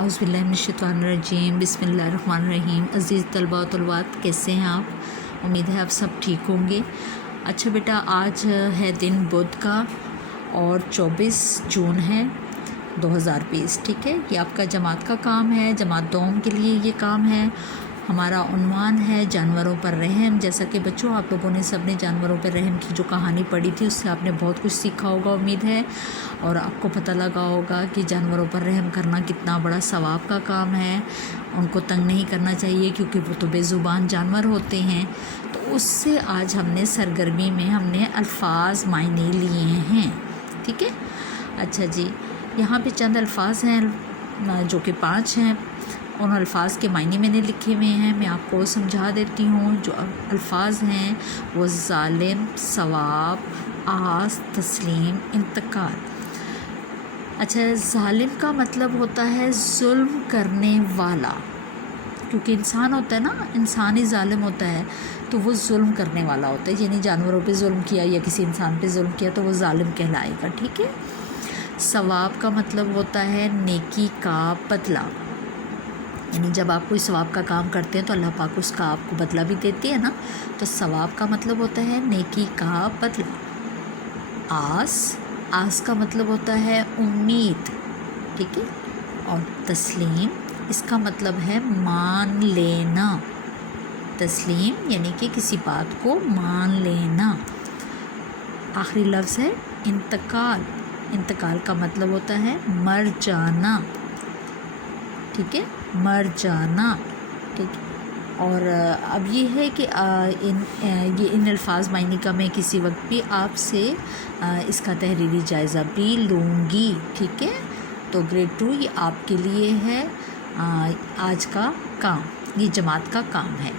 औज़ुबिल्लाहिमिनश्शैतानिर्रजीम बिस्मिल्लाहिर्रहमानिर्रहीम। अज़ीज़ तलबा व तलबात, कैसे हैं आप? उम्मीद है आप सब ठीक होंगे। अच्छा बेटा, आज है दिन बुध का और 24 जून है 2020। ठीक है, ये आपका जमात का काम है, जमात दोम के लिए ये काम है। हमारा उन्वान है जानवरों पर रहम। जैसा कि बच्चों, आप लोगों ने सब ने जानवरों पर रहम की जो कहानी पढ़ी थी, उससे आपने बहुत कुछ सीखा होगा उम्मीद है, और आपको पता लगा होगा कि जानवरों पर रहम करना कितना बड़ा सवाब का काम है। उनको तंग नहीं करना चाहिए क्योंकि वो तो बेज़ुबान जानवर होते हैं। तो उससे आज हमने सरगर्मी में हमने अल्फाज मायने लिए हैं। ठीक है, अच्छा जी, यहाँ पे चंद अल्फाज हैं जो कि 5 हैं। उन अल्फाज के मायने मैंने लिखे हुए हैं, मैं आपको समझा देती हूँ। जो अल्फाज हैं वो ज़ालिम, सवाब, आस, तस्लीम, इंतकाल। अच्छा, ज़ालिम का मतलब होता है जुल्म करने वाला, क्योंकि इंसान होता है ना, इंसान ही ज़ालिम होता है, तो वो जुल्म करने वाला होता है। यानी जानवरों पे जुल्म किया या किसी इंसान पे जुल्म किया तो वो ज़ालिम कहलाएगा। ठीक है। सवाब का मतलब होता है नेकी का बदला, यानी जब आप कोई सवाब का काम करते हैं तो अल्लाह पाक उसका आपको बदला भी देती है ना, तो सवाब का मतलब होता है नेकी का बदला। आस का मतलब होता है उम्मीद। ठीक है, और तस्लीम, इसका मतलब है मान लेना। तस्लीम यानी कि किसी बात को मान लेना। आखिरी लफ्ज़ है इंतकाल। इंतकाल का मतलब होता है मर जाना। ठीक है, मर जाना। ठीक है, और अब ये है कि इन अल्फाज मायने का मैं किसी वक्त भी आपसे इसका तहरीरी जायज़ा भी लूँगी। ठीक है, तो ग्रेड 2 ये आपके लिए है आज का काम, ये जमात का काम है।